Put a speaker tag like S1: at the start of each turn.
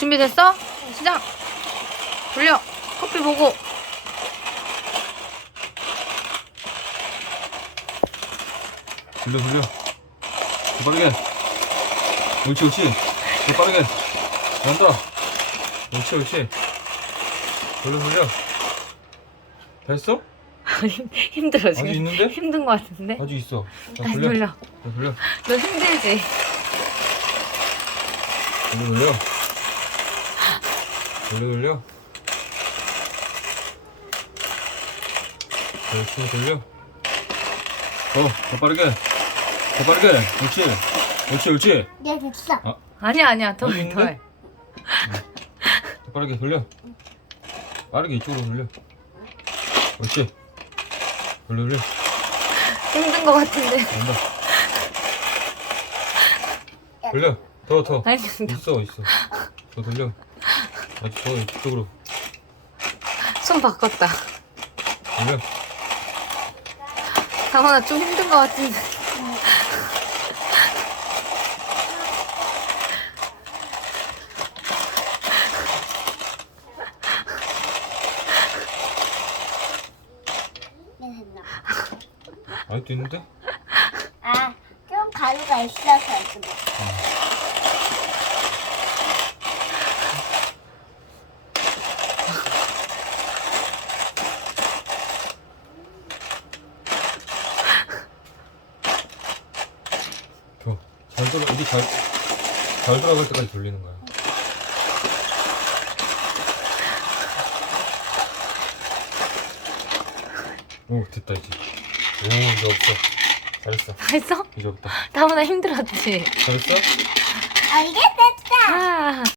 S1: 준비됐어? 시작. 돌려. 커피 보고.
S2: 돌려. 더 빠르게. 옳지. 더 빠르게. 만들어. 옳지. 돌려. 다 했어?
S1: 힘들어 지금.
S2: 아직 있는데?
S1: 힘든 거 같은데?
S2: 아직 있어. 자,
S1: 다시
S2: 돌려.
S1: 돌려.
S2: 자, 돌려.
S1: 너 힘들지?
S2: 돌려. 옳지, 돌려. 더 빠르게. 옳지.
S3: 네, 됐어.
S1: 아니야. 더
S2: 아직 있는데?
S1: 해.
S2: 더 빠르게 돌려. 빠르게 이쪽으로 돌려. 옳지. 돌려.
S1: 힘든 거 같은데.
S2: 된다. 돌려. 더.
S1: 알겠습니다.
S2: 있어. 더 돌려. 아직 더 이쪽으로
S1: 손 바꿨다.
S2: 돌려.
S1: 다원아 좀 힘든 거 같은데.
S3: 네, 됐나?
S2: 아직도 있는데?
S3: 아, 좀 가루가 있어서 좀.
S2: 더. 이게 잘 돌아갈 때까지 돌리는 거야. 오, 됐다, 이제. 오, 이제 없어. 잘했어.
S1: 다 했어?
S2: 이제 없다.
S1: 다원아 힘들었지?
S2: 잘했어?
S3: 아, 이게 됐다.
S1: 아.